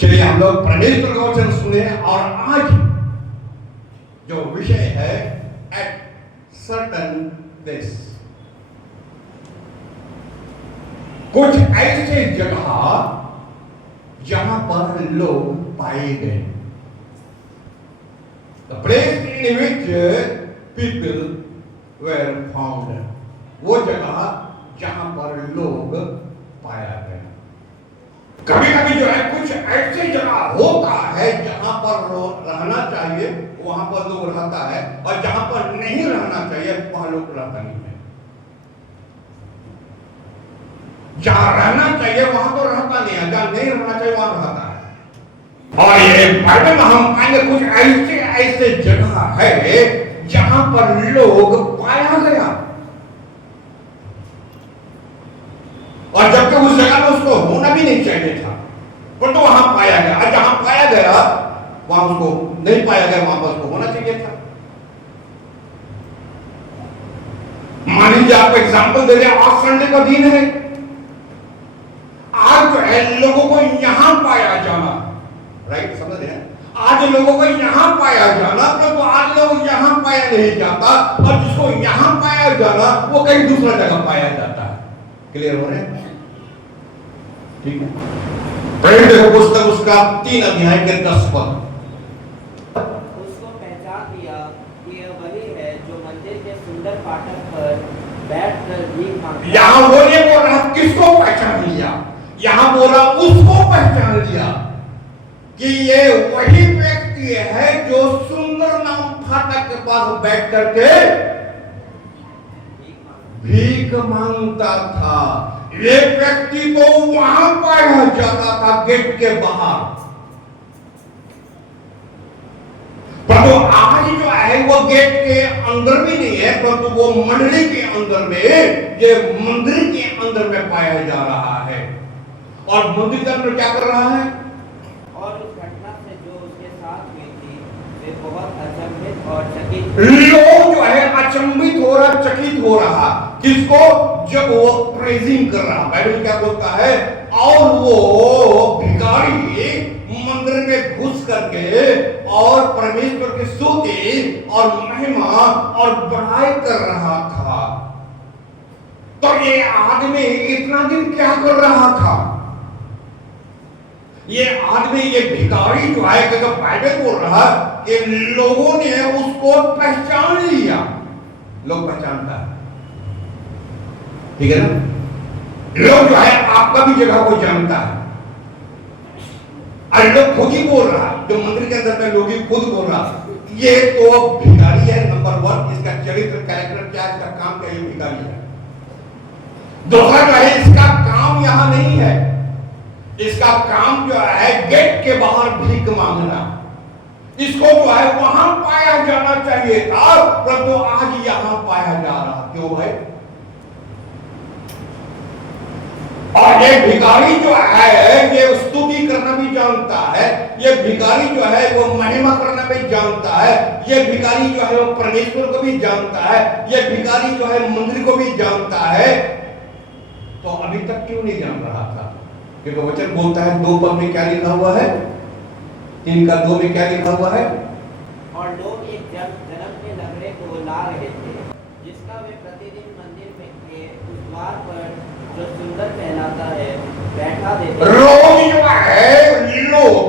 चलिए हम लोग परमेश्वर का वचन सुने। और आज जो विषय है एट सर्टन प्लेस, कुछ ऐसे जगह जहां पर लोग पाए गए, the place in which people were found, वो जगह जहां पर लोग पाया गया। कभी कभी जो है कुछ ऐसी जगह होता है जहां पर रहना चाहिए वहां पर लोग रहता है, और जहां पर नहीं रहना चाहिए वहां लोग रहता नहीं है। जहां रहना चाहिए वहां तो रहता नहीं है, जहां नहीं रहना चाहिए वहां रहता है। और ये बाइबल में हम पाएंगे कुछ ऐसे ऐसे जगह है जहां पर लोग पाया गया, और जबकि उस जगह में उसको होना भी नहीं चाहिए था, पर तो वहां पाया गया। और जहां पाया गया वहां उसको नहीं पाया गया, वहां पर उसको होना चाहिए था। मान लीजिए आपको एग्जाम्पल दे रहे, आज संडे का दिन है, आज जो है लोगों को यहां पाया जाना, राइट, समझ रहे हैं, आज लोगों को यहां पाया जाना, तो आज लोग यहां पाया नहीं जाता, और जिसको यहां पाया जाना वो कहीं दूसरा जगह पाया जाता है। क्लियर हो रहे हैं? ठीक है। प्रेम देखो पुस्तक उसका 3 अध्याय के 10 पद। उसको पहचान लिया कि यह वही है जो मंदिर के सुंदर फाटक पर बैठकर भीख मांगता। यहां वो ये बोल रहा, किसको पहचान लिया? यहां बोला उसको पहचान लिया कि ये वही व्यक्ति है जो सुंदर नाम फाटक के पास बैठ करके भीख मांगता था। ये व्यक्ति तो वहां पाया जाता था गेट के बाहर, परंतु आज जो है वो गेट के अंदर भी नहीं है, परंतु वो मंडली के अंदर में, ये मंदिर के अंदर में पाया जा रहा है। और मंदिर के अंदर क्या कर रहा है? और उस घटना से जो उसके साथ हुई थी वे बहुत अचंभित और चकित। लोग जो है अचंभित हो रहा, चकित हो रहा, किसको? जब वो प्रेजिंग कर रहा। बाइबल क्या बोलता है? और वो भिखारी मंदिर में घुस करके और परमेश्वर की स्तुति और महिमा और बड़ाई कर रहा था। तो ये आदमी इतना दिन क्या कर रहा था? ये आदमी, ये भिखारी जो है, क्योंकि बाइबल बोल रहा कि लोगों ने उसको पहचान लिया। लोग पहचानता है, ठीक है ना? लोग जो है आपका भी जगह को जानता है, और लोग खुद ही बोल रहा, जो मंदिर के अंदर में लोग ही खुद बोल रहा, ये तो भिखारी है। नंबर 1, इसका चरित्र, कैरेक्टर क्या, इसका काम क्या, ये भिखारी है। दूसरा जो है, इसका काम यहां नहीं है, इसका काम जो है गेट के बाहर भीख मांगना। इसको जो है वहां पाया जाना चाहिए था, परंतु आज यहां पाया जा रहा। क्यों भाई? और ये भिखारी जो है ये स्तुति करना भी जानता है, ये भिखारी जो है वो महिमा करना भी जानता है, ये भिखारी जो है वो परमेश्वर को भी जानता है, ये भिखारी जो है मंदिर को भी जानता है। तो अभी तक क्यों नहीं जान रहा था? क्योंकि वचन बोलता है 2 पद में क्या लिखा हुआ है? 3 का 2 में क्या लिखा हुआ है? और लोग एक जन्म के लंगड़े को ला रहे थे, जिसका वे प्रतिदिन मंदिर में के उस द्वार पर जो सुंदर कहलाता है बैठा देते। रोज जो है लोग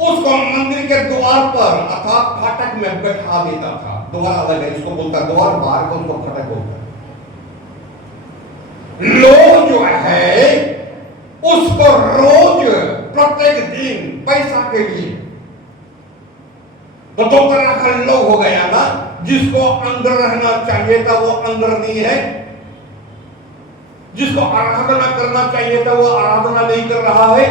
उसको मंदिर के द्वार पर अर्थात फाटक में बैठा देता था। द्वार अलग है, इसको बोलता द्वार, बाहर को उसको फाटक बोलता है। लोग जो है उसको रोज प्रत्येक दिन पैसा के लिए, तो 2 तरह का लोग हो गया ना, जिसको अंदर रहना चाहिए था वो अंदर नहीं है, जिसको आराधना करना चाहिए था वो आराधना नहीं कर रहा है,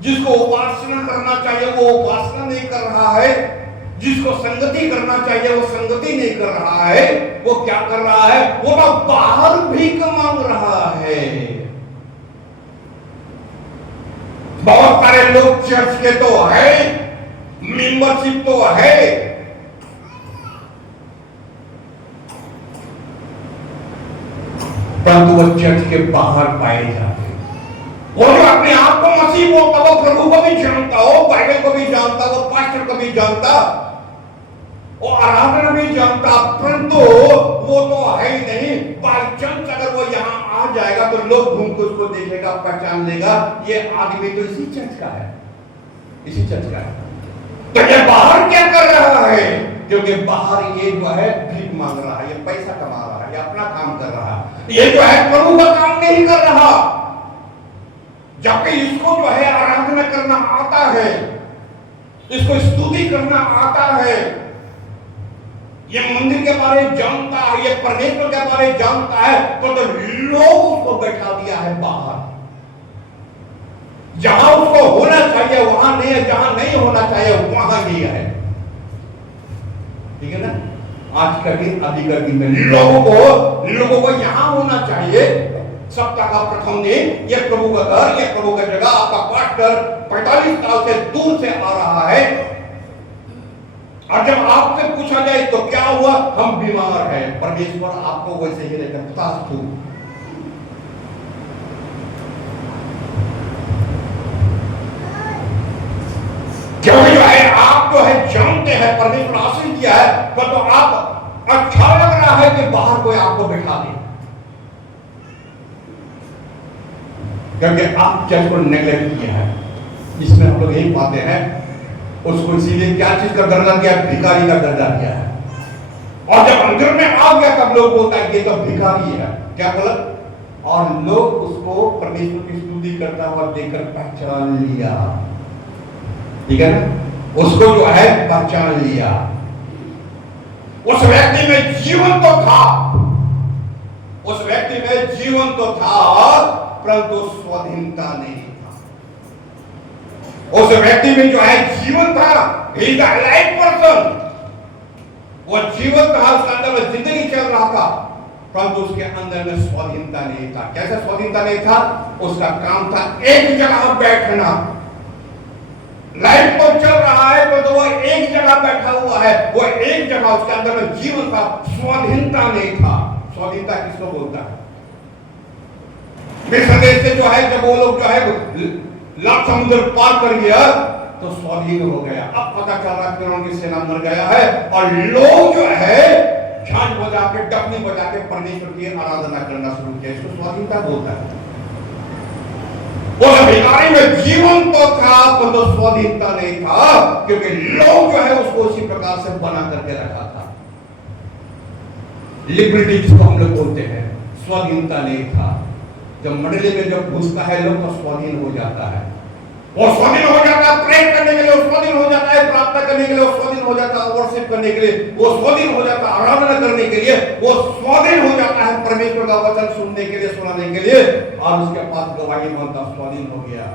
जिसको उपासना करना चाहिए वो उपासना नहीं कर रहा है, जिसको संगति करना चाहिए वो संगति नहीं कर रहा है। वो क्या कर रहा है? वो तो बाहर भीख मांग रहा है। बहुत सारे लोग चर्च के तो है, मेंबरशिप तो है, परंतु वो चर्च के बाहर पाए जाते, वो जो अपने आप को मसीह बोलता, वो प्रभु को भी जानता, वो बाइबल को भी जानता, वो पास्टर को भी जानता, वो आराधना भी जानता, परंतु वो तो है ही नहीं। बाई चांस अगर वो यहाँ आ जाएगा तो लोग घूम के उसको देखेगा, पहचान लेगा, ये आदमी तो इसी चर्च का है, इसी चर्च का है। तो ये बाहर क्या कर रहा है? क्योंकि बाहर ये जो है भीख मांग रहा है, ये पैसा कमा रहा है, ये अपना काम कर रहा है, ये जो है प्रभु का काम नहीं कर रहा। जबकि इसको जो है आराधना करना आता है, इसको स्तुति करना आता है, ये मंदिर के बारे में जानता है, ये परमेश्वर के बारे में जानता है, तो लोग उसको बैठा दिया है बाहर। जहां उसको होना चाहिए वहां नहीं है, जहां नहीं होना चाहिए वहां ही है। ठीक है ना? आज का दिन, अभी का दिन में लोगों को यहां होना चाहिए। सप्ताह का प्रथम दिन ये प्रभु का घर, ये प्रभु का जगह, आपका पास्टर 45 साल से दूर से आ रहा है, और जब आपसे पूछा जाए तो क्या हुआ? हम बीमार हैं। परमेश्वर आपको वैसे ही लेकर तथास्तु। क्योंकि जो है आप जो है जानते हैं परमेश्वर आशीष दिया है, तो आप अच्छा लग रहा है कि बाहर कोई आपको बैठा दे, क्योंकि आप चर्च को नेग्लेक्ट किया है। इसमें हम लोग यही पाते हैं, उसको इसीलिए क्या चीज का दर्जा किया? भिखारी का दर्जा किया है। और जब अंदर में आ गया तब लोग बोलता है ये तो भिखारी है, क्या गलत? और लोग उसको परमेश्वर की स्तुति करता हुआ देखकर पहचान लिया। ठीक है ना? उसको जो है पहचान लिया। उस व्यक्ति में जीवन तो था, उस व्यक्ति में जीवन तो था, परंतु स्वाधीनता नहीं था। उस व्यक्ति में जो है जीवन था, he is a live person, वो जीवन था, उसके अंदर में जिंदगी चल रहा था, परंतु उसके अंदर में स्वाधीनता नहीं था। कैसे स्वाधीनता नहीं था? उसका काम था एक जगह बैठना। लाइफ तो चल रहा है तो वो एक जगह बैठा हुआ है, वो एक जगह, उसके अंदर में जीवन था, स्वाधीनता नहीं था। स्वाधीनता किसको बोलता है? मिस्र देश से जो है, जब वो लोग जो है लाख समुद्र पार कर गया तो स्वाधीन हो गया। अब पता चल रहा है उनकी सेना मर गया है, और लोग जो है झांझ बजा के, डपनी बजा के परमेश्वर की आराधना करना शुरू किया। इसको स्वाधीनता बोलता है। उस भिखारी में जीवन तो था, पर तो स्वाधीनता नहीं था, क्योंकि लोग जो है उसको उसी प्रकार से बना करके रखा था। लिबर्टी जिसको हम लोग बोलते हैं, स्वाधीनता नहीं था। जब मंडली में जब घुसता है लोग तो स्वाधीन हो जाता है, वो स्वाधीन हो जाता है, प्रेयर करने के लिए वो स्वाधीन हो जाता है, प्रार्थना करने के लिए वो स्वाधीन हो जाता है, वर्शिप करने के लिए वो स्वाधीन हो जाता है, आराधना करने के लिए वो स्वाधीन हो जाता है, परमेश्वर का वचन सुनने के लिए, सुनाने के लिए, और उसके पास गवाही बनता, स्वाधीन हो गया।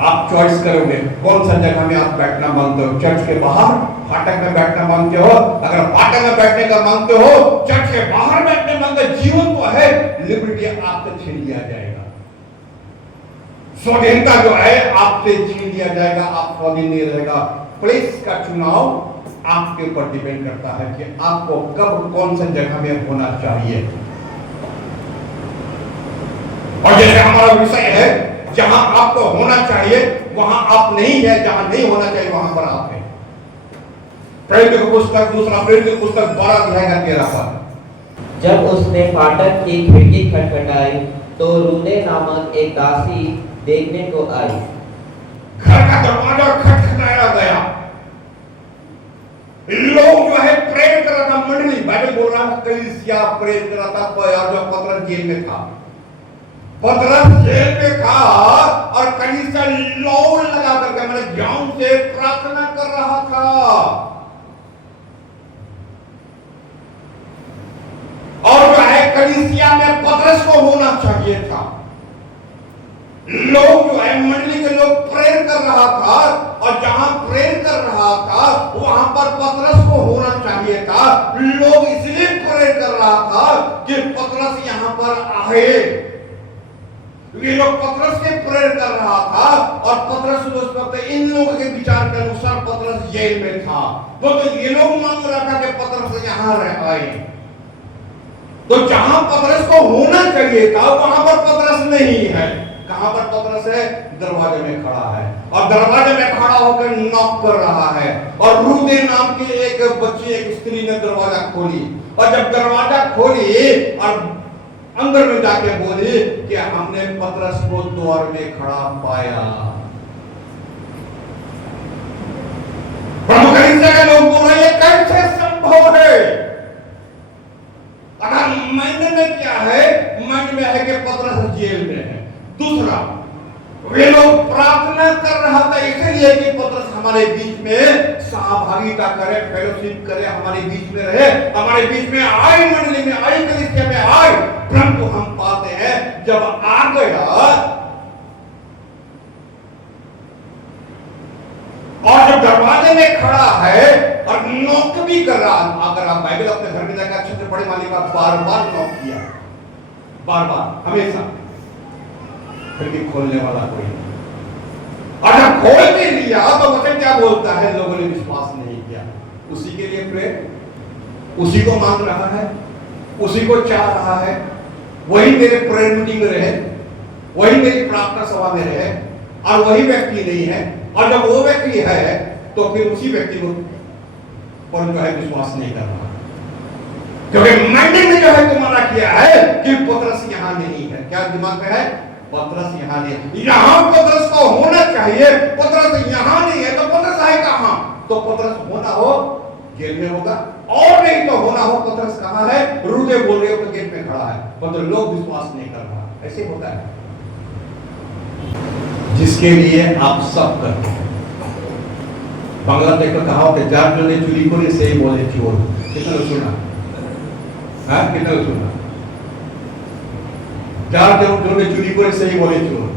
आप चॉइस करोगे कौन सा जगह में आप बैठना मांगते हो? चर्च के बाहर फाटक में बैठना मांगते हो? अगर फाटक में बैठने का मांगते हो, चर्च के बाहर बैठने मांगते, जीवन तो है, लिबर्टी आपसे छीन लिया जाएगा, स्वाधीनता जो है आपसे छीन लिया जाएगा, आप स्वाधीन नहीं रहेगा। प्लेस का चुनाव आपके ऊपर डिपेंड करता है कि आपको कब कौन सा जगह में होना चाहिए। और जैसे हमारा विषय है, जहां आपको होना चाहिए वहां आप नहीं है, जहां नहीं होना चाहिए वहां पर आप है। प्रेरित की पुस्तक, दूसरा प्रेरित की पुस्तक 12 अध्याय का 13 पद। जब उसने फाटक की खिड़की खटखटाई तो रूने नामक एक दासी देखने को आई। घर का दरवाजा खटखटाया गया, लोग जो है प्रेयर कर रहा था, मंडली, बाइबल बोल रहा है कलीसिया प्रेयर कर रहा था, और जो पतरस जेल में था, पतरस जेल में था, और कलीसिया लौ लगा करके मैंने जान से प्रार्थना कर रहा था। और जो है कलीसिया में पतरस को होना चाहिए था, लोग जो है मंडली के लोग प्रेयर कर रहा था, और जहां प्रेयर कर रहा था वहां पर पतरस को होना चाहिए था। लोग इसलिए प्रेयर कर रहा था कि पतरस यहां पर आए। ये लोग पतरस के प्रेयर कर रहा था, और पतरस उस वक्त इन लोगों के विचार के अनुसार पतरस जेल में था, तो ये लोग मांग रहा था कि पतरस यहां आए। तो जहां पतरस को होना चाहिए था वहां पर पतरस नहीं है। कहां कहां पर पतरस है? दरवाजे में खड़ा है, और दरवाजे में खड़ा होकर नॉक कर रहा है। और रूदे नाम की एक बच्ची, एक स्त्री ने दरवाजा खोली, और जब दरवाजा खोली और अंदर में जाके बोली कि हमने पतरस को द्वार में खड़ा पाया। प्रभु कलीसिया के लोग बोल रहे हैं कैसे संभव है? अगर मायने में क्या है? मायने में है कि पतरस जेल में है। दूसरा, वे लोग प्रार्थना कर रहा था इसलिए कि पतरस हमारे बीच में सहभागिता करे, फेलोशिप करे, हमारे बीच में रहे, हमारे बीच में आए, मंडली में आए, कलीसिया में आए। परंतु हम पाते हैं जब आ गया और जब दरवाजे में खड़ा है और नॉक भी कर रहा, अगर आप बाइबल अपने घर में जाकर अच्छे से पढ़े, मालिक का बार बार नॉक किया, बार बार, हमेशा, फिर भी खोलने वाला कोई नहीं। और जब खोल के लिया तो वचन क्या बोलता है? लोगों ने विश्वास नहीं किया। उसी के लिए प्रेयर, उसी को मांग रहा है, उसी को चाह रहा है, वही मेरे प्रेयर मीटिंग में रहे, वही मेरी प्रार्थना सभा में रहे, और वही व्यक्ति नहीं है। और जब वो व्यक्ति है तो फिर उसी व्यक्ति को पर जो है विश्वास नहीं कर रहा, क्योंकि मैंने में जो है तुम्हारा किया है कि पतरस यहां नहीं है। क्या दिमाग में है? पतरस यहां नहीं है। यहां पतरस को होना चाहिए, पतरस यहां नहीं है तो पतरस है कहां? तो पतरस होना हो जेल में होगा, और नहीं तो होना हो पतरस कहां है? रूदे बोल रहे हो तो गेट में खड़ा है, पर लोग विश्वास नहीं कर रहा। ऐसे होता है जिसके लिए आप सब करते हैं। बांग्लादेश का कहावत है, जार जो ने चुरी को से ही बोले चोर। कितना लोग सुना? हाँ, कितना लोग सुना? जार जो ने चुरी को से ही बोले चोर।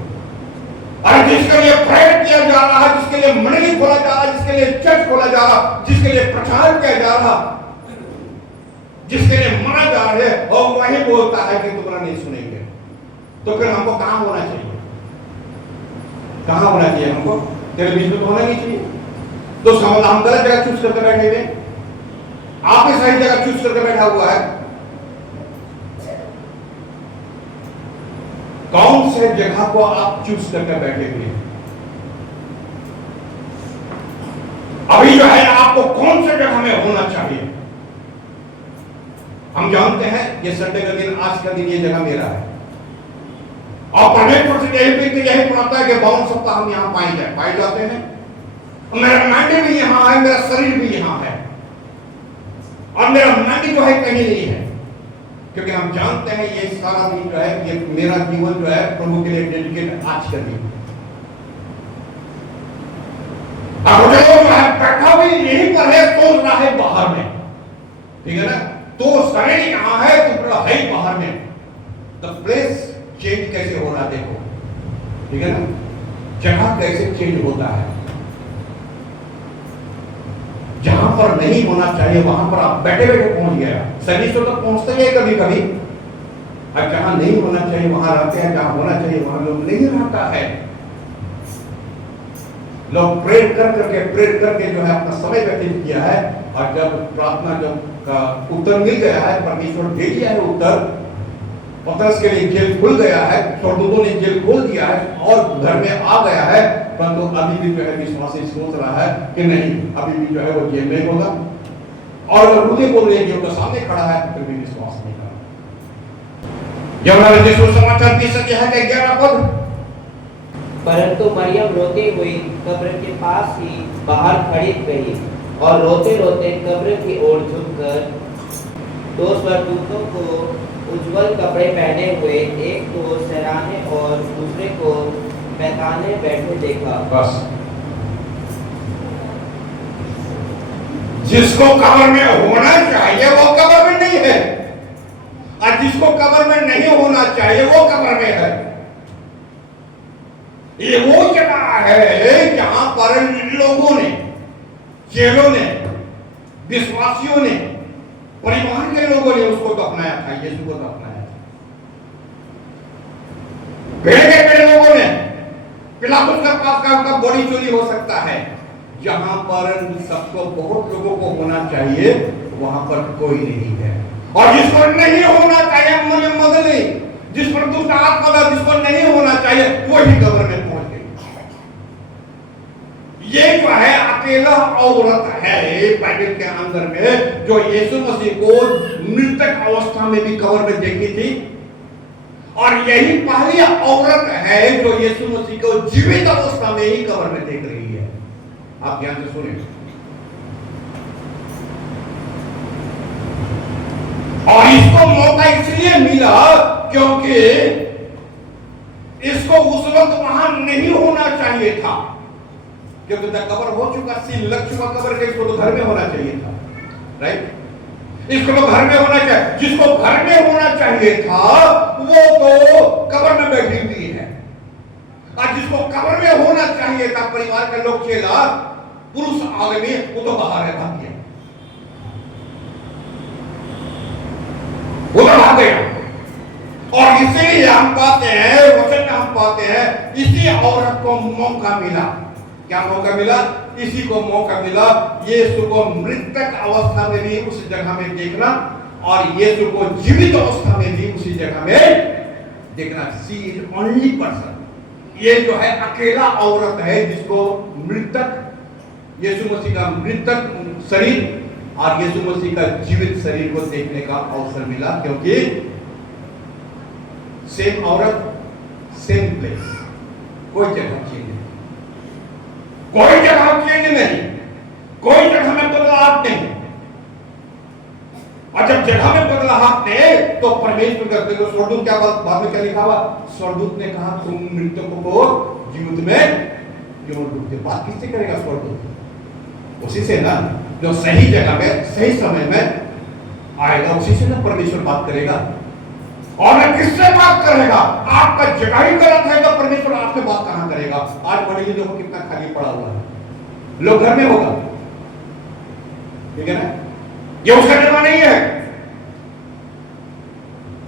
और जिसके लिए प्रेयर किया जा रहा है, जिसके लिए मंडली खोला जा रहा है, जिसके लिए चर्च खोला जा रहा है, जिसके लिए प्रचार किया जा रहा, जिसके लिए मरा जा रहा है, और वही बोलता है कि तुम्हारा नहीं सुनेंगे, तो फिर हमको कहां होना चाहिए? कहां होना चाहिए हमको? तेरे बीच में तो होना नहीं चाहिए। तो समझ, हम गलत जगह चूज करके बैठे हुए, आप ही सही जगह चूज करके बैठा हुआ है। कौन से जगह को आप चूज करके बैठे हुए? अभी जो है आपको कौन से जगह में होना चाहिए? हम जानते हैं ये संडे का दिन, आज का दिन, ये जगह मेरा है, और परमेश्वर से यही प्रार्थना है कि 52 सप्ताह हम यहाँ पाए जाते हैं। मेरा माइंड भी यहाँ है, मेरा शरीर भी यहाँ है, और मेरा माइंड जो है कहीं नहीं है, क्योंकि हम जानते हैं ये सारा दिन जो है, ये मेरा जीवन जो है प्रभु के लिए डेडिकेट आज का दिन। अब जो है बैठा भी यहीं पर है, सोच रहा है बाहर में, ठीक है ना? तो शरीर यहाँ है तो है ही बाहर में। द प्लेस चेंज कैसे हो रहा है देखो, ठीक है ना? जगह कैसे चेंज होता है। जहां पर नहीं होना चाहिए वहां पर आप बैठे बैठे पहुंच गया। सर्विस तो पहुंचते हैं कभी कभी, और जहां नहीं होना चाहिए वहां रहते हैं, जहां होना चाहिए वहां लोग नहीं रहता है। लोग प्रेयर करके जो है अपना समय व्यतीत किया है, और जब प्रार्थना जब का उत्तर मिल गया है, परमेश्वर दे दिया है उत्तर, पतरस के लिए जेल खुल गया है, स्वर्गदूतों ने जेल खोल दिया है और घर में आ गया है, परंतु अभी भी जो है विश्वासी सोच रहा है कि नहीं, अभी भी जो है वो जेल में होगा, और रूदे बोल रहे हैं, जो सामने खड़ा है, फिर भी विश्वास नहीं कर रहा। यूहन्ना रचित सुसमाचार 30 अध्याय के 11 पद, परंतु मरियम रोती हुई कब्र के पास ही बाहर खड़ी रही, और रोते रोते कब्र की ओर झुककर दो स्वर्गदूतों को उज्जवल कपड़े पहने हुए, एक को सराहने और दूसरे को बैठाने बैठे देखा। बस जिसको कब्र में होना चाहिए वो कब्र में नहीं है, और जिसको कब्र में नहीं होना चाहिए वो कब्र में है। ये वो जगह है जहां पर लोगों ने, चेलों ने, विश्वासियों ने, परिवार के लोगों ने उसको तो अपनाया था, यीशु को तो अपनाया था। भेड़े लोगों ने, पिलातुस के पास का बड़ी चोरी हो सकता है, जहां पर सबको, बहुत लोगों को होना चाहिए वहां पर कोई नहीं है, और जिसको नहीं होना चाहिए मरियम मगदली, जिस पर दुष्ट आत्मा था, जिसको नहीं होना चाहिए, वही कब्र में पहुंच गई। ये जो है अकेला औरत है बाइबल के अंदर में, जो यीशु मसीह को मृतक अवस्था में भी कब्र में देखी थी, और यही पहली औरत है जो यीशु मसीह को जीवित अवस्था में ही कब्र में देख रही है। आप ध्यान से सुनिए। और इसको मौका इसलिए मिला क्योंकि इसको उस वक्त वहां नहीं होना चाहिए था, क्योंकि जब कब्र हो चुका, सील लग चुका कब्र के, इसको तो घर में होना चाहिए था, राइट? इसको तो घर में होना चाहिए। जिसको घर में होना चाहिए था वो तो कब्र में बैठी हुई है, और जिसको कब्र में होना चाहिए था, परिवार के लोग, चेला, पुरुष आदमी, वो तो बाहर है, भाग गया, वो तो भाग गया। और इसीलिए हम पाते हैं, वचन में हम पाते हैं, इसी औरत को मौका मिला। क्या मौका मिला? इसी को मौका मिला यीशु को मृतक अवस्था में भी उस जगह में देखना, और यीशु को जीवित अवस्था में भी उसी जगह में देखना। सी इज ओनली पर्सन, ये जो है अकेला औरत है जिसको मृतक, यीशु मसीह का मृतक शरीर और यीशु मसीह का जीवित शरीर को देखने का अवसर मिला, क्योंकि सेम औरत, सेम प्लेस, कोई जगह चेंज नहीं, कोई जगह चेंज नहीं, कोई जगह में बदलाव नहीं। और जब जगह में बदलाव नहीं तो परमेश्वर का देखो, स्वर्गदूत क्या बाद में क्या लिखा हुआ? स्वर्गदूत ने कहा तुम मृतकों को जीवित में क्यों ढूंढते? बात किससे करेगा स्वर्गदूत? उसी से ना, जो सही जगह में सही समय में आएगा, उसी से ना परमेश्वर बात करेगा। और मैं किससे बात करेगा? आपका जगह ही गलत है तो परमेश्वर आपसे बात कहां करेगा? आज बड़ी देखो कितना खाली पड़ा हुआ है, लोग घर में होगा, ठीक है ना? ये उसका जगह नहीं है,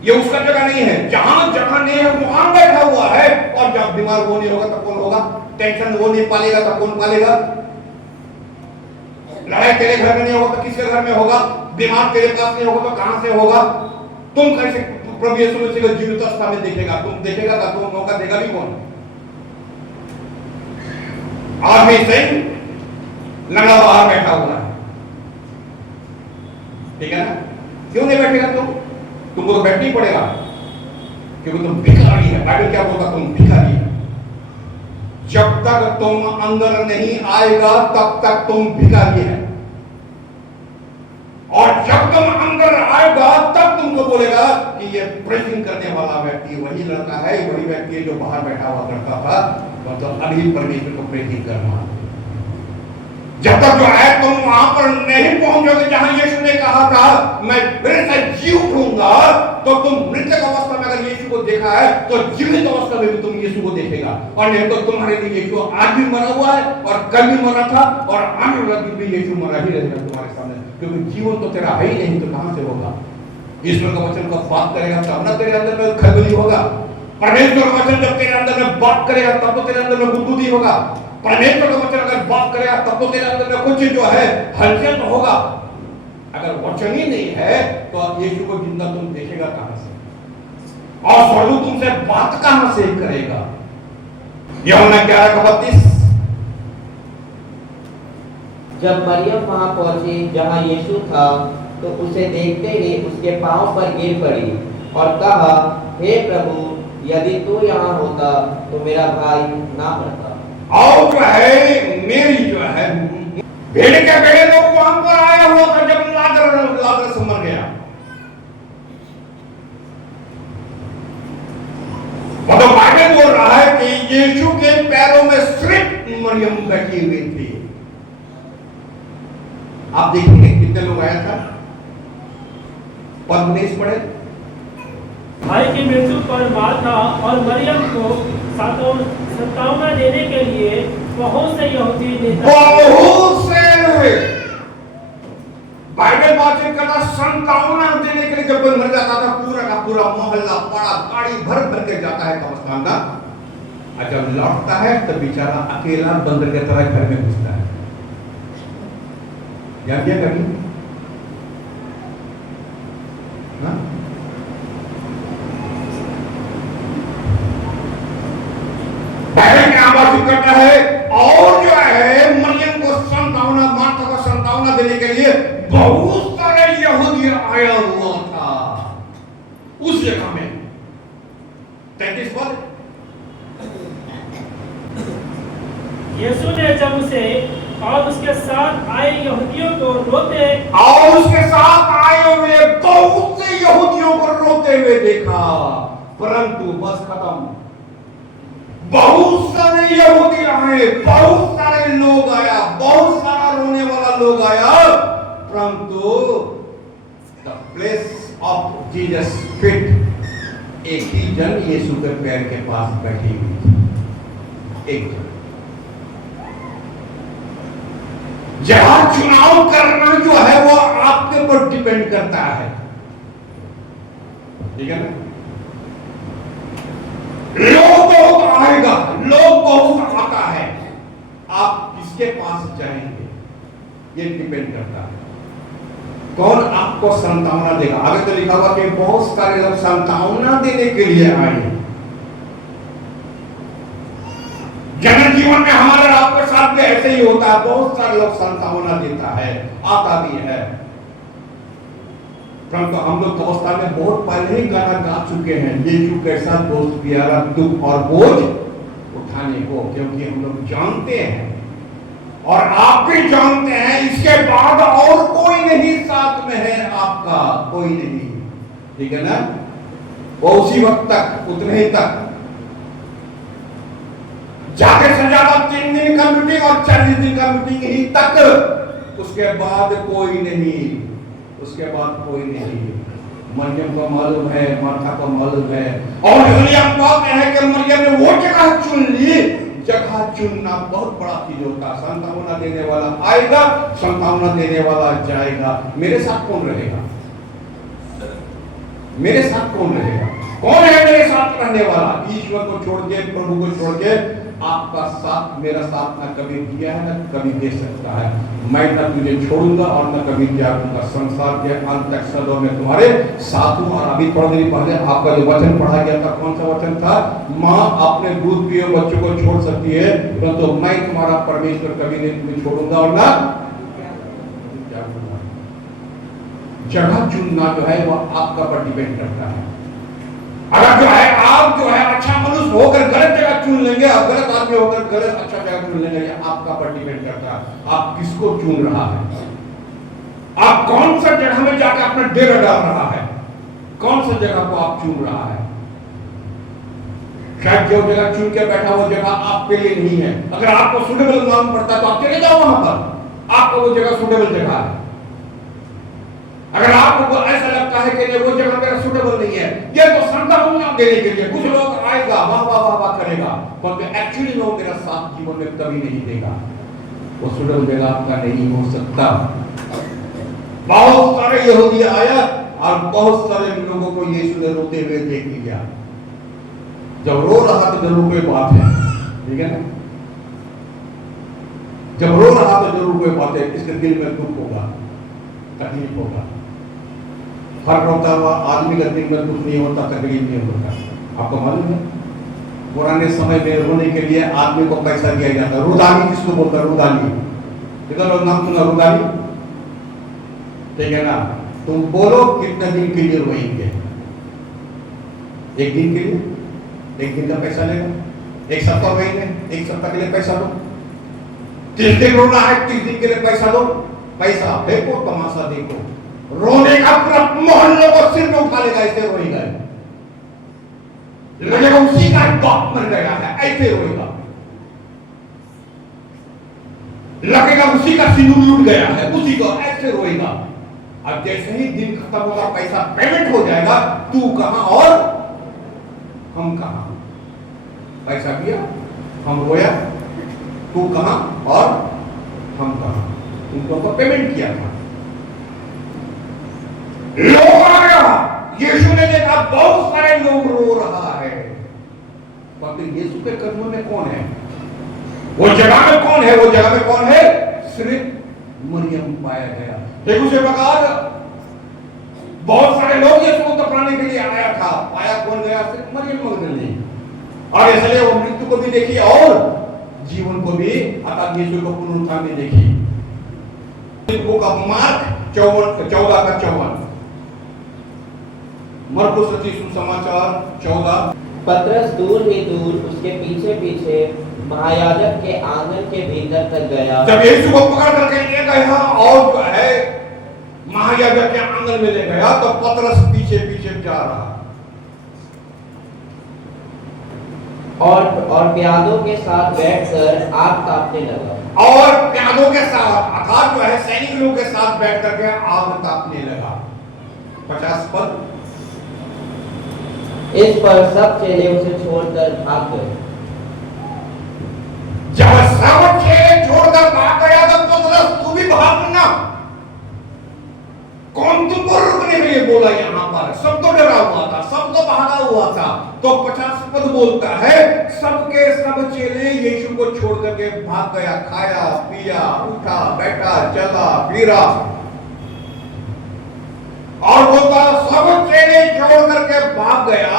ये उसका जगह नहीं है। जहां जगह नहीं है वहां बैठा हुआ है। और जब बीमार वो नहीं होगा तब कौन होगा? टेंशन वो नहीं पालेगा तब कौन पालेगा? लड़ाई तेरे घर में नहीं होगा तो किसके घर में होगा? बीमार तेरे पास नहीं होगा तो कहां से होगा? तुम कैसे प्रभु यीशु मसीह को जीवित अवस्था में देखेगा? तुम देखेगा तो तुम मौका देगा भी कौन? आदमी सिंह लंगड़ा बाहर बैठा हुआ है, ठीक है ना? क्यों नहीं बैठेगा तुमको तो बैठना ही पड़ेगा, क्योंकि तुम भिखारी है। बाइबल क्या बोलता? तुम भिखारी है। जब तक तुम अंदर नहीं आएगा तब तक तुम भिखारी है, और जब तुम अंदर आएगा तब तुमको बोलेगा कि ये प्रेसिंग करने वाला व्यक्ति वही लड़का है, वही व्यक्ति है जो बाहर बैठा हुआ करता था, मतलब अभी परमेश्वर को प्रेसिंग करना। जब तक जो है तुम वहां पर नहीं पहुंचोगे जहां यीशु ने कहा था मैं फिर से जी उठूंगा, तो तुम मृतक अवस्था में अगर यीशु को देखा है तो जीवित अवस्था में भी तुम यीशु को देखेगा। और नहीं तो तुम्हारे लिए यीशु आज भी मरा हुआ है, और कल भी मरा था, और आने वाला दिन भी यीशु मरा ही रहेगा तुम्हारे सामने, क्योंकि जीवन तो तेरा है ही नहीं, तो कहां से होगा? ईश्वर का वचन का बात करेगा तब ना तेरे अंदर में खलबली होगा। परमेश्वर का वचन जब तेरे अंदर में बात करेगा तब तो तेरे अंदर में बुद्धि होगा। परमेश्वर का वचन अगर बात करेगा तब तो तेरे अंदर में कुछ जो है हलचल होगा। अगर वचन ही नहीं है तो यीशु को जिंदा तुम देखेगा कहां से? और स्वर्गदूत तुमसे बात कहां से करेगा? यूहन्ना 11:32। जब मरियम वहां पहुंची जहां यीशु था तो उसे देखते ही उसके पांव पर गिर पड़ी और कहा, हे प्रभु, यदि तू यहाँ होता तो मेरा भाई ना मरता। और जो है मेरी जो है भेड़ के बेड़े लोग वहां पर आया हुआ था जब लाजरस मर गया। मतलब बाइबल बोल रहा है कि यीशु के पैरों में सिर्फ मरियम बैठी हुई थी। आप देखेंगे कितने लोग आया था? पद पढ़े। भाई की मृत्यु पर मार्था और मरियम को सांत्वना देने के लिए बहुत से यहूदी नेता, बहुत से बाइबल बातचीत करता, सांत्वना देने के लिए जब कोई मर जाता था पूरा का पूरा मोहल्ला बड़ा गाड़ी भर भर के जाता है कब्रिस्तान का, और जब लौटता है तब बेचारा अकेला बंदर की तरह घर में घुसता है। क्या करिए? करता है और जो है मरियम को संतावना, मार्था को संतावना देने के लिए बहुत सारे यहूदी आया हुआ था उस जगह में। 33 पद। यीशु ने जब उसे और उसके साथ आए यहूदियों को रोते और उसके साथ आए हुए बहुत से यहूदियों को रोते हुए देखा, परंतु बस खत्म। बहुत सारे यहूदी आए, बहुत सारे लोग आया, बहुत सारा रोने वाला लोग आया, परंतु the place of Jesus feet एक ही जन यीशु के पैर के पास बैठी हुई थी। एक जन। जहां चुनाव करना जो है वो आपके ऊपर डिपेंड करता है, ठीक है ना। लोग बहुत आएगा, लोग बहुत आता है, आप किसके पास जाएंगे ये डिपेंड करता है। कौन आपको संतावना देगा। आगे तो लिखा हुआ कि बहुत सारे लोग संतावना देने के लिए आए। जन जीवन में हमारे आपके साथ में ऐसे ही होता है, बहुत सारे लोग संतावना देता है, आता भी है, परंतु हम लोग अवस्था में बहुत पहले ही गाना गा चुके हैं, यीशु कैसा दोस्त प्यारा दुख और बोझ उठाने को, क्योंकि हम लोग जानते हैं और आप भी जानते हैं इसके बाद और कोई नहीं साथ में है आपका, कोई नहीं, ठीक है ना। वो उसी वक्त तक, उतने ही तक, ज्यादा से ज्यादा 3 दिन का मीटिंग और 40 दिन का मीटिंग ही तक, उसके बाद कोई नहीं, उसके बाद कोई नहीं। मरियम को मालूम है, मार्था को मालूम है, और इसलिए हम कहते हैं कि मरियम ने वो जगह चुन ली। जगह चुनना बहुत बड़ा चीज होता है। संतावना देने वाला आएगा, संतावना देने वाला जाएगा। मेरे साथ कौन रहेगा, मेरे साथ कौन रहेगा, कौन है मेरे साथ रहने वाला। ईश्वर को छोड़ के, प्रभु को छोड़ के आपका साथ, मेरा साथ ना कभी दिया है ना कभी दे सकता है। मैं ना तुझे छोड़ूंगा और ना कभी त्यागूंगा, संसार के अंत तक सदैव मैं तुम्हारे साथ हूं। और अभी थोड़ी देर पहले आपका जो वचन पढ़ा गया था, कौन सा वचन था। माँ अपने दूध पिए बच्चों को छोड़ सकती है, परंतु तो मैं तुम्हारा परमेश्वर कभी नहीं तुम्हें छोड़ूंगा और ना त्यागूंगा। जगह चुनना जो है वो आपका पर डिपेंड करता है। अगर जो है आप जो है अच्छा मनुष्य होकर गलत जगह चुन लेंगे, और गलत आदमी होकर गलत अच्छा जगह चुन लेंगे, ये आपका पर डिपेंड करता है। आप किसको चुन रहा है, आप कौन सा जगह में जाकर अपना डेरा डाल रहा है, कौन सा जगह को आप चुन रहा है। शायद जो जगह चुन के बैठा वो जगह आपके लिए नहीं है। अगर आपको सुटेबल मालूम पड़ता है तो आप चले जाओ वहां पर, आपको वो जगह सुटेबल जगह है। अगर आपको ऐसा लगता है कि वो जगह मेरा सूटेबल नहीं है, ये तो संतावना देने के लिए कुछ लोग आएगा, वाह वाह वाह वाह करेगा, पर एक्चुअली लोग मेरा साथ जीवन में कभी नहीं देगा, वो सूटेबल जगह आपका नहीं हो सकता। बहुत सारे यहूदी आया और बहुत सारे लोगों को यीशु ने रोते हुए देख लिया। जब रो रहा तो जरूर कोई बात है, ठीक है ना। जब रो रहा तो जरूर कोई बात है, इसके दिल में दुख होगा, तकलीफ होगा। फर्क होता हुआ आदमी का दिल में दुख नहीं होता, तकलीफ नहीं होता। आपको मालूम है पुराने समय में रोने के लिए आदमी को पैसा दिया जाता। रुदाली किसको बोलता है, रुदाली, इधर नाम सुना रुदाली, ठीक है ना। तुम बोलो कितने दिन के लिए रोएंगे, एक दिन के लिए, एक दिन का पैसा लेगा, एक सप्ताह रोएंगे, एक सप्ताह के लिए पैसा दो, 30 दिन रोना है, 30 दिन के लिए पैसा दो, पैसा फेंको, तमाशा देखो, रोने का पूरा मोहल्ले को सिर में उठा लेगा, ऐसे रोएगा, लगेगा उसी का बाप मर गया है, ऐसे रोएगा, लगेगा उसी का सिंदूर लूट गया है, उसी को ऐसे रोएगा। अब जैसे ही दिन खत्म होगा, पैसा पेमेंट हो जाएगा, तू कहां और हम कहां। पैसा दिया, हम रोया, तू कहां और हम कहां। उनको को पेमेंट किया था, लोग आया, यीशु ने देखा बहुत सारे लोग रो रहा है, पर यीशु के कदमों में कौन है, वो जगह में कौन है, वो जगह में कौन है, सिर्फ मरियम पाया गया। देखो उसे प्रकार बहुत सारे लोग यीशु को दफनाने के लिए आया था, पाया कौन गया, सिर्फ मरियम मगदलीनी। और इसलिए वो मृत्यु को भी देखी और जीवन को भी अर्थात यीशु को पुनरुत्थान में देखिए। बुक ऑफ मार्क 14:54, मरकुस रचित सुसमाचार 14। पतरस दूर ही दूर उसके पीछे पीछे महायाजक के आंगन के भीतर तक गया। जब यीशु को पकड़ करके ले गया और जो है महायाजक के आंगन में ले गया तो पतरस पीछे पीछे जा रहा और प्यादों के साथ बैठकर आग तापने लगा। और प्यादों के साथ अर्थात जो है सैनिक लोगों के साथ बैठ करके आग तापने लगा। 50 पद। इस पर सब चेले उसे छोड़कर भाग गए। जब सब चेले छोड़कर भाग गया तो पतरस तू भी भागना। कौन तुमको रुकने के लिए बोला? यहाँ पर सब तो डरा हुआ था, सब तो भागा हुआ था। तो 50 पद बोलता है सबके सब चेले यीशु को छोड़ करके भाग गया। खाया पिया उठा बैठा चला फिरा और बोलता सब चेले छोड़ करके भाग गया।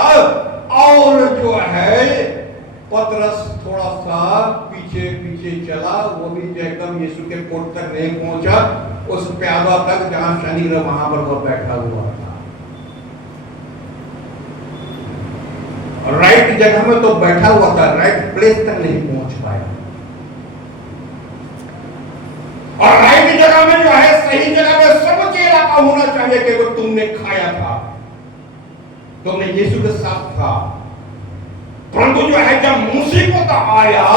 और जो है पतरस थोड़ा सा पीछे पीछे चला, वो भी जो एकदम यीशु के कोट तक नहीं पहुंचा, उस प्यादा तक जहां शनि वहां पर वो बैठा हुआ था। राइट जगह में तो बैठा हुआ था, राइट प्लेस तक नहीं पहुंच पाया। और राइट जगह में जो है सही जगह में सब चेला का होना चाहिए कि वो तुमने खाया था, तुमने यीशु के साथ था। परंतु जो है जब मुसीबत आया,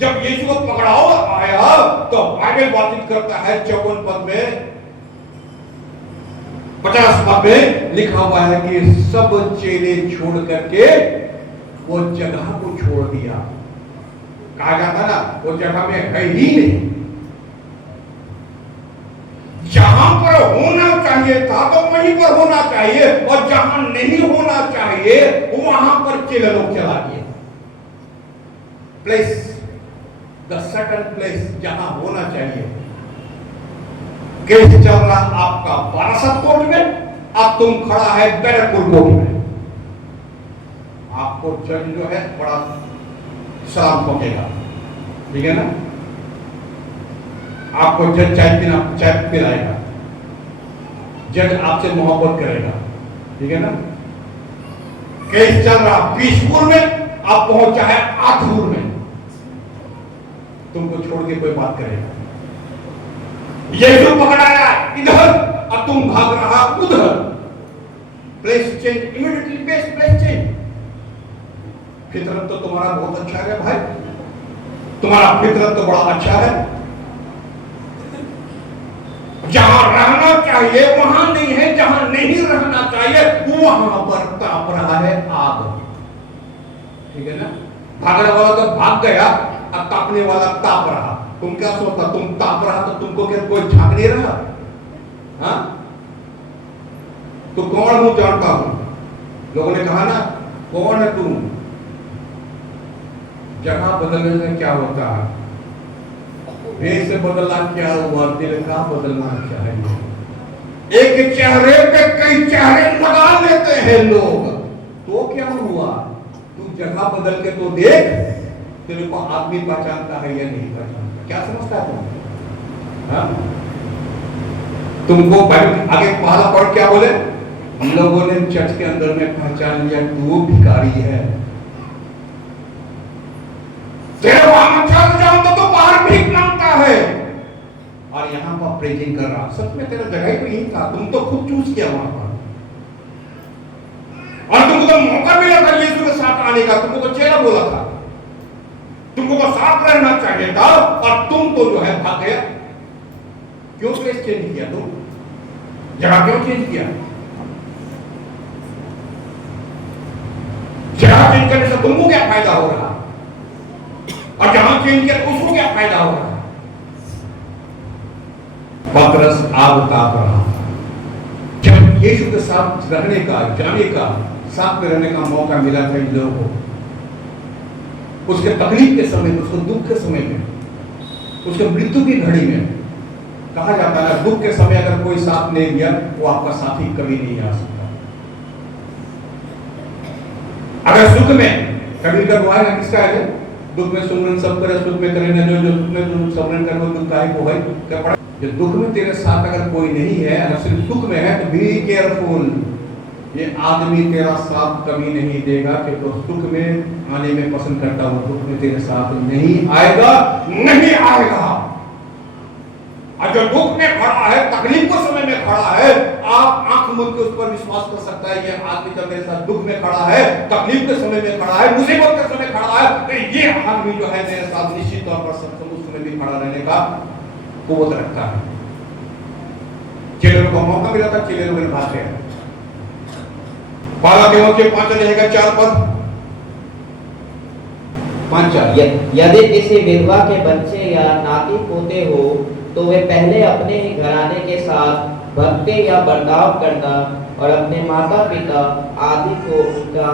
जब यीशु को पकड़ाओ आया तो बाइबल बातचीत करता है 54 पद में 50 पद में लिखा हुआ है कि सब चेले छोड़ करके वो जगह को छोड़ दिया। कहा जाता ना वो जगह में है ही नहीं। जहां पर होना चाहिए था तो वहीं पर होना चाहिए, और जहां नहीं होना चाहिए वहां पर चेले लोग चला दिए। प्लेस द सर्टेन प्लेस जहां होना चाहिए। केस चल रहा आपका वारासत कोर्ट में, अब तुम खड़ा है बैरकपुर कोर्ट में। आपको जज जो है बड़ा सलाम ठोकेगा, ठीक है ना। आपको जज चाय पिलाएगा, जज आपसे मोहब्बत करेगा, ठीक है ना। केस चल रहा बीसपुर में, आप पहुंचा है आठपुर में, तुमको छोड़ के कोई बात करेगा। यीशु पकड़ाया इधर, अब तुम भाग रहा उधर। Place change immediately, place change. फितरत तो तुम्हारा बहुत अच्छा है भाई, तुम्हारा फितरत तो बड़ा अच्छा है। जहां रहना चाहिए वहां नहीं है, जहां नहीं रहना चाहिए वहां पर ताप रहा है आग, ठीक है ना। भागने वाला तो भाग गया, अब तापने वाला ताप रहा। तुम क्या सोचता, तुम ताप रहा तो तुमको क्या कोई झांक नहीं रहा? हाँ, तो कौन हूं जानता हूं। लोगों ने कहा ना कौन है तुम। जगह बदलने से क्या होता है? भेष से बदलना क्या हुआ, दिल का बदलना चाहिए। एक चेहरे पे कई चेहरे लगा लेते हैं लोग, तो क्या हुआ? तू जगह बदल के तो देख, तेरे को आदमी पहचानता है या नहीं पहचानता। क्या समझता है तुम? हाँ? तुमको आगे पहला पढ़ क्या बोले? लोगों ने चर्च के अंदर में पहचान लिया तू भिखारी है। तेरे वहां चर्च जाओ तो बाहर भीख मांगता है, और यहां पर प्रेजिंग कर रहा। सच में तेरा जगह ही नहीं था, तुम तो खुद चूज किया वहां पर। और तुमको तो मौका मिला था यीशु के साथ आने का, तुमको तो चेहरा बोला था, तुमको तो साथ रहना चाहिए था, और तुम तो जो है भाग गया। क्यों प्लेस चेंज किया? तुम जगह क्यों चेंज किया? जगह चेंज करने से तुमको क्या फायदा हो रहा, और जहां चेंज किया उसको क्या फायदा हो रहा? पतरस आग ताप रहा था। जब यीशु के साथ रहने का, जाने का, साथ में रहने का मौका मिला था इन लोगों को, उसके तकलीफ के समय में, उसको दुख के समय में, उसके मृत्यु की घड़ी में, कहा जाता है दुख के समय अगर कोई साथ नहीं दिया वो आपका साथी कभी नहीं आ सकता। अगर सुख में कभी रोएगा किसका है? दुख में सुमरन सब करे, सुख में करे न जो सुख में सुमरन करे वो दुख काहे को है क्या पड़ा। जो दुख में तेरे साथ अगर कोई नहीं है, अगर सिर्फ दुख में है तो बी केयरफुल, ये आदमी तेरा साथ कभी नहीं देगा कि तो सुख में आने में पसंद करता हूं, दुख में तेरे साथ नहीं आएगा, नहीं आएगा। और जो दुख में खड़ा है, तकलीफ के समय में खड़ा है, आप आंख मूंद के उस पर विश्वास कर सकता है ये आदमी तो मेरे साथ दुख में खड़ा है, तकलीफ के समय में खड़ा है, मुसीबत के समय खड़ा है, तो ये आदमी जो है मेरे साथ निश्चित तौर पर सक्षम उस समय भी खड़ा रहने का कुव्वत रखता है। चेलों को मौका मिला था, चेले लोग भाग गए। 12 के मौके 5 रहेगा 4 पर 5 यदि किसी विधवा के बच्चे या नाती पोते हो तो वे पहले अपने ही घराने के साथ भक्ति या बर्ताव करना और अपने माता पिता आदि को उनका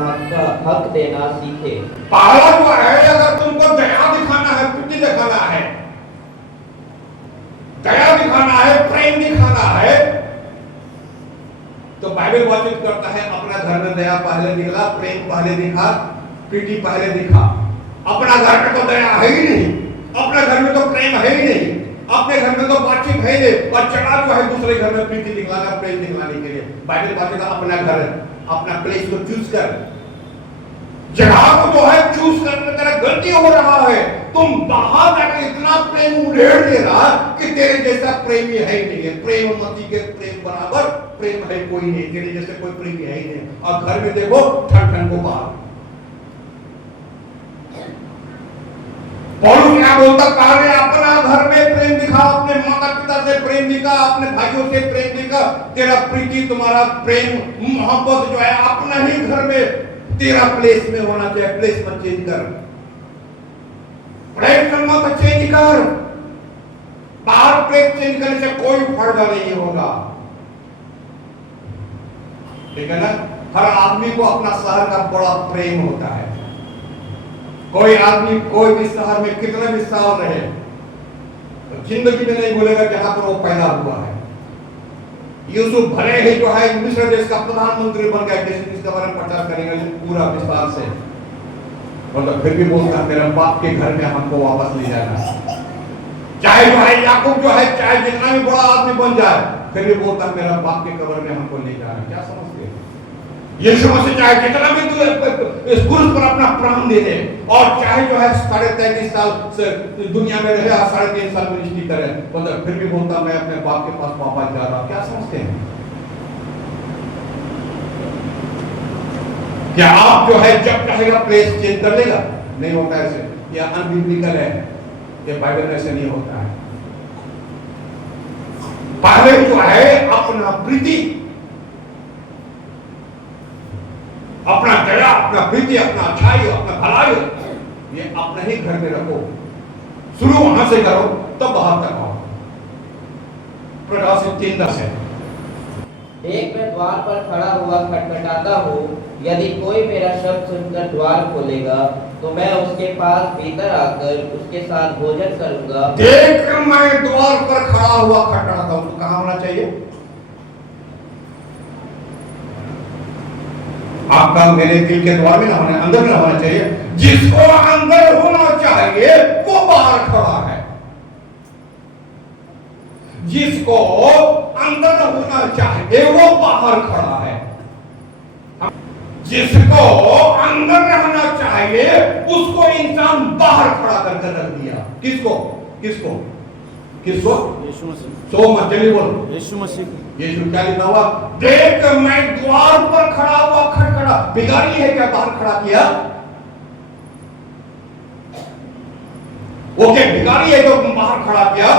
हक देना सीखे। पहला जो है, अगर तुमको दया दिखाना है, प्रीति दिखाना है, दया दिखाना है, प्रेम दिखाना है, तो बाइबल वाचित करता है अपना घर में दया पहले दिखला, प्रेम पहले दिखा, प्रीति पहले दिखा। अपना घर में तो दया है ही नहीं, अपने घर में तो प्रेम है ही नहीं, अपने घर में तो बातचीत है नहीं, और चढ़ा जो है दूसरे घर में प्रीति दिखलाना, प्रेम दिखलाने के लिए। बाइबल वाचित अपना घर, अपना प्लेस को चूज कर, जगह को जो है चूज करने में तेरा गलती हो रहा है। तुम बाहर जाकर इतना प्रेम उड़ेड़ दे रहा कि तेरे जैसा प्रेमी है ही नहीं है। प्रेम मती के प्रेम बराबर प्रेम है कोई नहीं, तेरे जैसे कोई प्रेमी है ही नहीं। और घर में देखो ठन ठन को बाहर। पौलुस क्या बोलता, पहले अपना घर में प्रेम दिखा, अपने माता पिता से प्रेम दिखा, अपने भाइयों से प्रेम दिखा। तेरा प्रीति, तुम्हारा प्रेम मोहब्बत जो है अपना ही घर में तेरा प्लेस में होना चाहिए। प्लेस मत चेंज कर, प्लेस मत चेंज कर। बाहर प्लेस चेंज करने से कोई फायदा नहीं होगा, ठीक है ना। हर आदमी को अपना शहर का बड़ा प्रेम होता है। कोई आदमी कोई भी शहर में कितना भी साल रहे तो जिंदगी में नहीं बोलेगा जहां पर वो पैदा हुआ है। यूसुफ भले ही जो है मिस्र देश का प्रधानमंत्री बन गया, जिसके बारे में प्रचार करेंगे पूरा विस्तार से, मतलब फिर भी बोलता है मेरे बाप के घर में हमको वापस ले जाना। चाहे जो है याकूब जो है, चाहे जितना भी बड़ा आदमी बन जाए, फिर भी बोलता है मेरा बाप के कब्र में हमको ले जाना। क्या समझते हैं? यीशु मसीह चाहे कितना भी इस क्रूस पर अपना प्राण दे दे, और चाहे जो है 33.5 साल से दुनिया में रहे, 3.5 साल मिनिस्ट्री करे, मतलब फिर भी बोलता मैं अपने बाप के पास वापस जा रहा। क्या समझते हैं? क्या आप जो है जब चाहेगा प्लेस चेंज कर लेगा? नहीं होता ऐसे, यह अनबिब्लिकल है, ये बाइबल में ऐसे नहीं होता है। पहले जो है अपना प्रीति, अपना दया, अपना प्रीति, अपना अच्छाई, अपना भलाई, ये अपने ही घर में रखो। शुरू वहां से करो तब बाहर तक आओ। प्रकाशित 3:10 है। एक मैं द्वार पर खड़ा हुआ खटखटाता हूँ, यदि कोई मेरा शब्द सुनकर द्वार खोलेगा तो मैं उसके पास भीतर आकर उसके साथ भोजन करूंगा। देख मैं द्वार पर खड़ा हुआ खटखटाता हूँ, तो कहां होना चाहिए? आपका मेरे दिल के द्वार में ना होना, अंदर में ना होना चाहिए। जिसको अंदर होना चाहिए वो बाहर खड़ा है, जिसको अंदर होना चाहिए वो बाहर खड़ा है। जिसको अंदर रहना चाहिए उसको इंसान बाहर खड़ा करके रख दिया। किसको किसको किसको? यीशु मसीह। सो मत जल्दी बोलो। यीशु मसीह। यीशु क्या लिखा हुआ? देख मैं द्वार पर खड़ा हुआ खटखटा। भिखारी है क्या बाहर खड़ा किया? वो क्या भिखारी है जो बाहर खड़ा किया?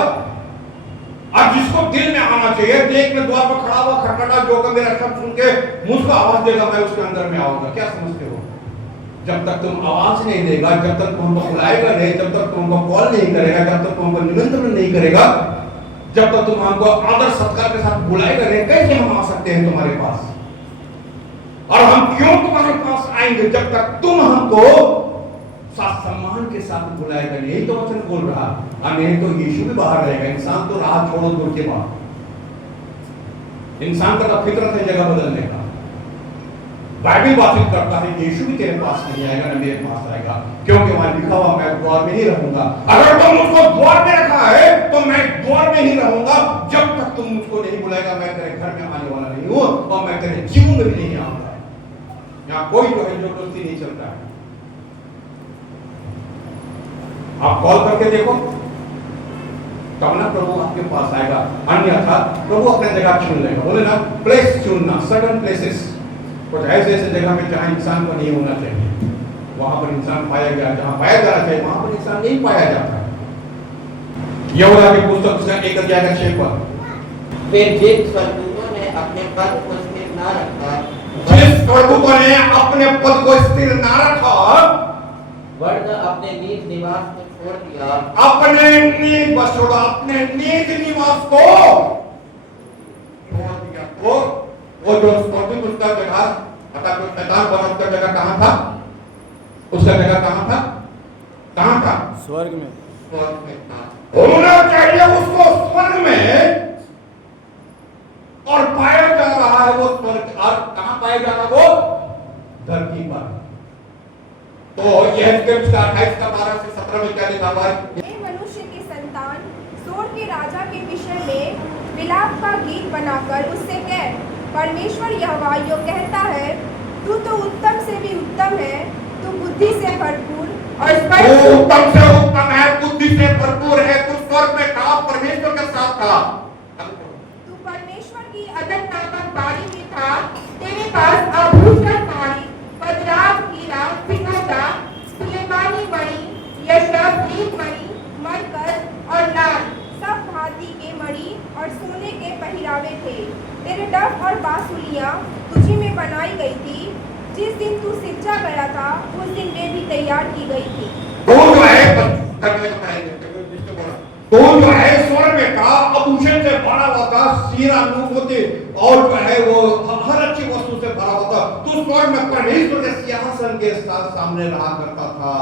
और जिसको दिल में आना चाहिए, देख मैं द्वार पर खड़ा हुआ खटखटा, जो कि मेरा शब्द सुन के मुझको आवाज देगा मैं उसके अंदर में आऊंगा। क्या समझते हो? जब तक तुम आवाज नहीं देगा, जब तक तुमको बुलाएगा नहीं, जब तक तुमको कॉल नहीं करेगा, जब तक तुमको निमंत्रण नहीं करेगा, जब तक तुम हमको आदर सत्कार के साथ बुलाएगा नहीं, कैसे हम आ सकते हैं तुम्हारे पास? और हम क्यों तुम्हारे पास आएंगे जब तक तुम हमको साथ सम्मान के साथ बुलाएगा नहीं? यही तो वचन बोल रहा। और नहीं तो यीशु भी बाहर रहेगा। इंसान तो राह छोड़ो दूर के बाद, इंसान का फितरत है जगह बदलने का। बाइबल बात करता है यीशु भी तेरे पास नहीं आएगा ना मेरे पास आएगा, क्योंकि वहां लिखा हुआ मैं द्वार में ही रहूंगा। अगर तुम मुझको द्वार में रखा है तो मैं द्वार में ही रहूंगा। जब तक तुम मुझको नहीं बुलाएगा मैं तेरे घर में आने वाला नहीं हूं और मैं तेरे जीवन में भी नहीं आऊंगा। यहाँ कोई जो है जबरदस्ती नहीं चलता है। आप कॉल करके देखो तब ना प्रभु आपके पास आएगा, अन्यथा प्रभु अपने जगह चुन लेगा। बोले ना प्लेस चुनना, सर्टेन प्लेसेस, कुछ ऐसे ऐसे जगह में जहां इंसान को नहीं होना चाहिए वहां पर इंसान पाया गया, जहां पाया जाना चाहिए वहां पर इंसान नहीं पाया जाता है। यहोशू की पुस्तक से 1 अध्याय का 6 पद। फिर जिन स्वर्गदूतों ने अपने पद को स्थिर न रखा, जिस स्वर्गदूतों ने अपने पद को स्थिर न रखा, वरन अपने नीच निवास को छोड़ दिया, अपने नीच बसोड़ अपने नीच निवास को छोड़ दिया, तो वो जो स्वर्गदूत उसका जगह पता को शैतान बना, उसका जगह कहां था? उसका जगह कहां था? कहां था? स्वर्ग में। स्वर्ग में था। होना चाहिए उसको स्वर्ग में, और पाया जा रहा है वो स्वर्ग। और कहां पाया जा रहा वो? धरती पर। तो यह स्क्रिप्ट का 28 का 12 से 17 में क्या लिखा हुआ है? हे मनुष्य की संतान, सोर के राजा के विषय में विलाप का गीत बनाकर उससे कह, परमेश्वर यहोवा यो कहता है, तू तो उत्तम से भी उत्तम है, तू बुद्धि से भरपूर और तू उत्तम से उत्तम है, बुद्धि से भरपूर है, तू स्वर्ग में था, परमेश्वर के साथ था। तू परमेश्वर की अदन नामक बारी में था, तेरे पास आभूषण मारी, पदराग हीरा, फिरोजा, सुलेमानी मणि, यशब मणि, मरकत और लाल सब भांति के मणि और सोने के पहरावे थे। तेरे डफ और बांसुरियां तुझी में बनाई गई थी। जिस दिन तू सिंचा गया था उस दिन वे भी तैयार की गई थी। तो जो है स्वर्ग में था, आभूषण से भरा हुआ था, हीरा मोती और जो है वो हर अच्छी वस्तु से भरा हुआ था। तू स्वर्ग में परमेश्वर के सिंहासन के साथ सामने रहा करता था,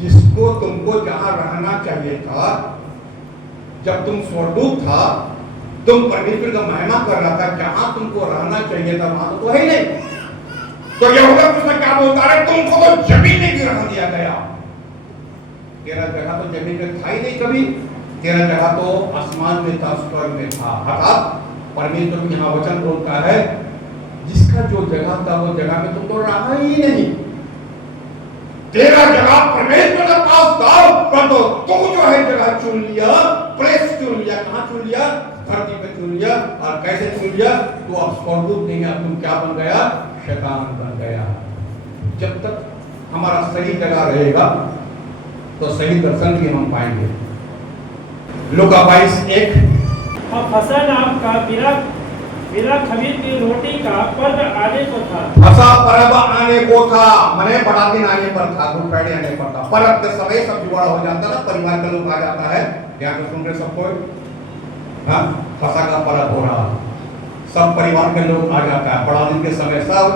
जिसको तुमको जहां रहना चाहिए था। जब तुम स्वर्गदूत था, तुम परमेश्वर का महिमा कर रहा था, जहां तुमको रहना चाहिए था वहां तो है ही नहीं। तो यहोशू उसमें क्या बोलता है? तुमको तो जमीन में गिरा दिया गया। तेरा जगह तो जमीन में था ही नहीं कभी, तेरा जगह तो आसमान में था, स्वर्ग में था। अर्थात परमेश्वर की यहाँ वचन बोलता है, जिसका जो जगह था वो जगह में तुम तो रहा ही नहीं। तेरा जगह परमेश्वर के पास था, पर तो तू जो है जगह चुन लिया, प्लेस चुन लिया। कहां चुन लिया? धरती पे चुन लिया। और कैसे चुन लिया? तू अब स्वर्गदूत नहीं है, तुम क्या बन गया? शैतान बन गया। जब तक हमारा सही जगह रहेगा तो सही दर्शन भी हम पाएंगे। लूका 22:1। और फसह नाम का बिरा खमीर की रोटी का पर्व आने को था। फसह पर्व आने को था, मने बड़ा दिन आने पर था, गुड फ्राइडे आने पर था। पर्व के समय सब जुगाड़ हो जाता ना, परिवार का लोग आ जाता है। यहाँ पे सुन रहे सब कोई? हाँ, फसह का पर्व हो रहा, सब परिवार के लोग आ जाता है। बड़ा दिन के समय सब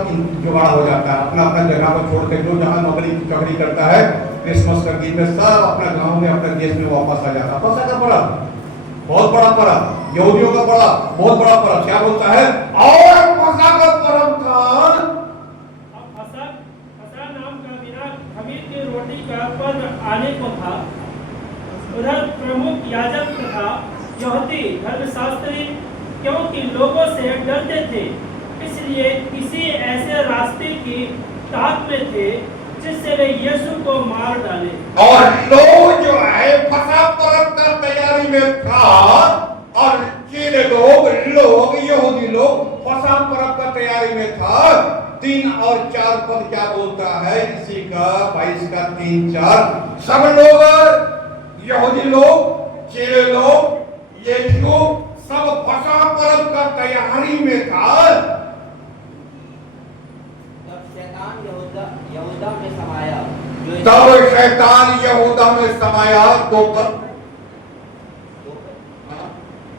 जुगाड़ हो जाता है, अपना अपना जगह पर छोड़ के जो जहाँ नौकरी चौकरी करता है, क्रिसमस का दिन में सब अपना गांव में अपने देश में वापस आ जाता है। फसह का पर्व बहुत बड़ा पर्व, यहूदियों का बड़ा बहुत बड़ा पर्व। क्या बोलता है? और फसह का पर्व था। फसह नाम का बिरा खमीर की रोटी का पर्व आने को था। उधर प्रमुख याजक तथा यहूदी धर्मशास्त्री क्योंकि लोगों से डरते थे, इसलिए किसी ऐसे रास्ते की ताक में थे जिससे वे यीशु को मार डाले। और लोग जो है फसह पर्व का तैयारी में था, और चेले लोग यहूदी लोग फसह पर्व का तैयारी में था। 3 और 4 पद क्या बोलता है? इसी का 22 का 3-4 सब लोग यहूदी लोग, चेले लोग, यीशु सब फसह पर्व का तैयारी में था। यहूदा में समाया, तब शैतान यहूदा में समाया।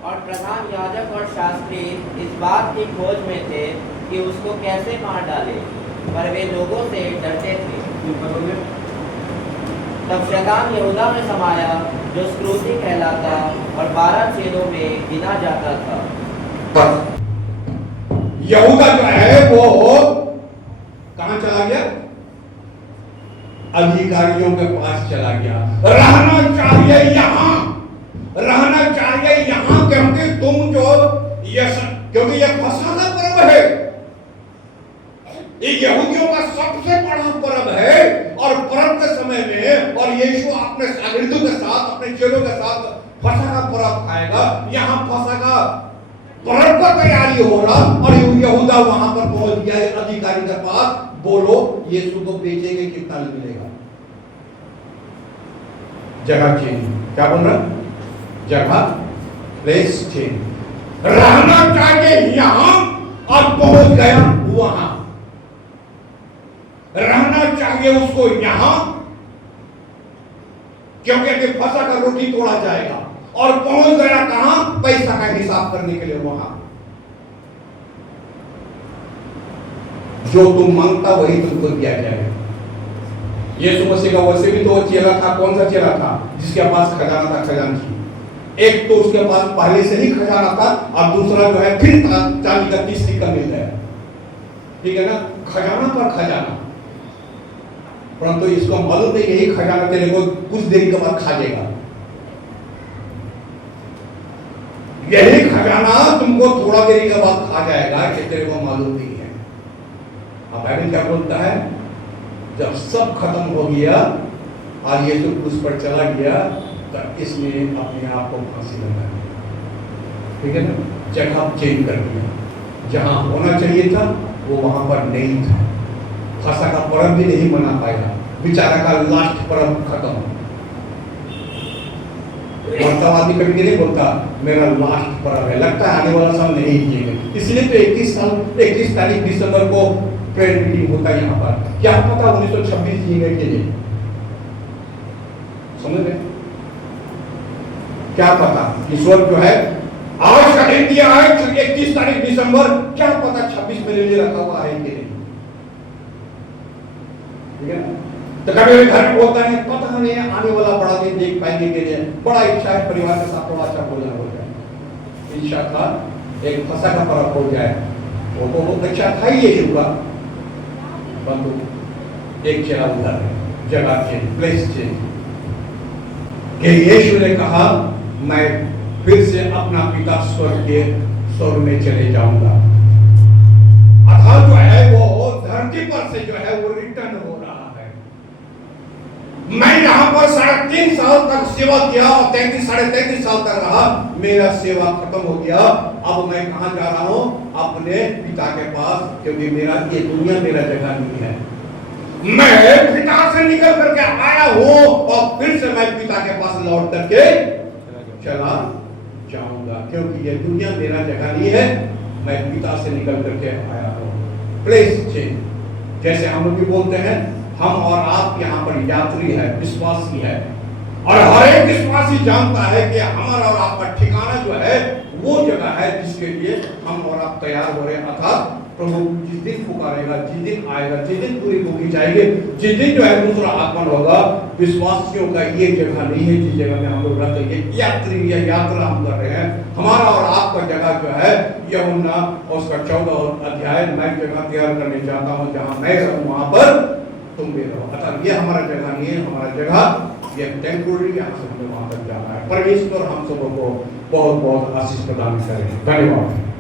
और प्रधान याजक और शास्त्री इस बात की खोज में थे कि उसको कैसे मार डाले, पर वे लोगों से डरते थे। तब शैतान यहूदा में समाया, जो स्क्रूती कहलाता और 12 चेलों में गिना जाता था। यहूदा जो है वो चला गया? अधिकारियों के पास चला गया। रहना चाहिए यहां, रहना चाहिए यहां, क्योंकि तुम जो क्योंकि यह फसह का पर्व है, ये यहूदियों का सबसे बड़ा पर्व है। और पर्व के समय में और यीशु अपने शागिर्दों के साथ, अपने चेलों के साथ फसह का पर्व खाएगा। यहां फसह का पर्व का तैयारी हो रहा और यहूदा वहां पर पहुंच गया है अधिकारी के पास। बोलो यीशु को बेचेंगे, कितना मिलेगा? जगह चेंज, क्या बोल रहा? जगह, प्लेस चेंज। रहना चाहिए यहां और पहुंच गया वहां। रहना चाहिए उसको यहां, क्योंकि अभी फसह का रोटी तोड़ा जाएगा, और पहुंच गया कहां? पैसा का हिसाब करने के लिए वहां। जो तुम मांगता वही तुमको दिया जाएगा। यीशु मसीह का वैसे भी तो चेला था। कौन सा चेला था? जिसके पास खजाना था, खजांची। एक तो उसके पास पहले से ही खजाना था, और दूसरा जो है फिर चांदी का 30 सिक्का मिल गया। ठीक है ना? खजाना पर खजाना। परंतु इसको मालूम नहीं, यही खजाना तेरे को कुछ देर के बाद खा जाएगा। यही खजाना तुमको थोड़ा देरी के बाद खा जाएगा, कि तेरे को मालूम नहीं है। अब बाइबल क्या बोलता है? जब सब खत्म हो गया और यीशु क्रूस पर चला गया, तो इसने अपने आप को फांसी लगा दिया। ठीक है ना? जगह चेंज कर दिया। जहां होना चाहिए था वो वहां पर नहीं था। फसह का पर्व भी नहीं मना पाएगा, बेचारा का लास्ट पर्व खत्म। वर्तवादी कभी नहीं बोलता मेरा लास्ट पर्व है, लगता है आने वाला साल नहीं जिएंगे। इसलिए तो 21 तारीख दिसंबर को प्रेयर मीटिंग होता है यहाँ पर। क्या पता 1926 जिएंगे कि नहीं, समझ रहे? क्या पता ईश्वर जो है आज का दिन दिया है 31 तारीख दिसंबर, क्या पता 26 मेरे लिए रखा हुआ है कि नहीं। ठीक है ना? तो कभी घर में बोलता है पता नहीं आने वाला बड़ा दिन देख पाएंगे कि नहीं, बड़ा इच्छा है परिवार के साथ थोड़ा अच्छा भोजन हो जाए, इच्छा था एक फसह का पर्व हो जाए, वो तो बहुत अच्छा था ही यीशु का। बंधु एक चेला उधर है, जगह चेंज, प्लेस चेंज। कि यीशु ने कहा मैं फिर से अपना पिता स्वर्ग में चले जाऊंगा। अर्थात जो है वो धरती पर से जो है वो रिटर्न हो रहा है। मैं यहाँ पर 3.5 साल तक सेवा किया और 33 साल तक रहा, मेरा सेवा खत्म हो गया। अब मैं कहाँ जा रहा हूँ? अपने पिता के पास, क्योंकि मेरा ये दुनिया मेरा जगह नहीं है। मैं पिता से निकल करके आया हूँ और फिर से मैं पिता के पास लौट करके चला जाऊंगा, क्योंकि ये दुनिया मेरा जगह नहीं है, मैं पिता से निकल करके आया हूँ। Place change. जैसे हम लोग भी बोलते हैं हम और आप यहाँ पर यात्री है, विश्वासी है, और हर एक विश्वासी जानता है कि हमारा और आपका ठिकाना जो है वो जगह है जिसके लिए हम और आप तैयार हो रहे हैं। अर्थात प्रभु जिस दिन पुकारेगा, जिस दिन आएगा, जिस दिन पूरी होगी जाएगी, जिस दिन जो है दूसरा आगमन होगा, विश्वासियों का ये जगह नहीं है जिस जगह में हम लोग रहते हैं। यात्री या यात्रा हम कर रहे हैं। हमारा और आपका जगह जो है यूहन्ना उसका 14 अध्याय, मैं जगह तैयार करने चाहता हूँ जहाँ मैं रहूँ वहां पर तुम भी रहो। अतः ये हमारा जगह नहीं है, हमारा जगह ये टेम्पोररी, यहाँ से हमें वहां तक जाना है। परमेश्वर हम सबको बहुत बहुत आशीष प्रदान करें। धन्यवाद।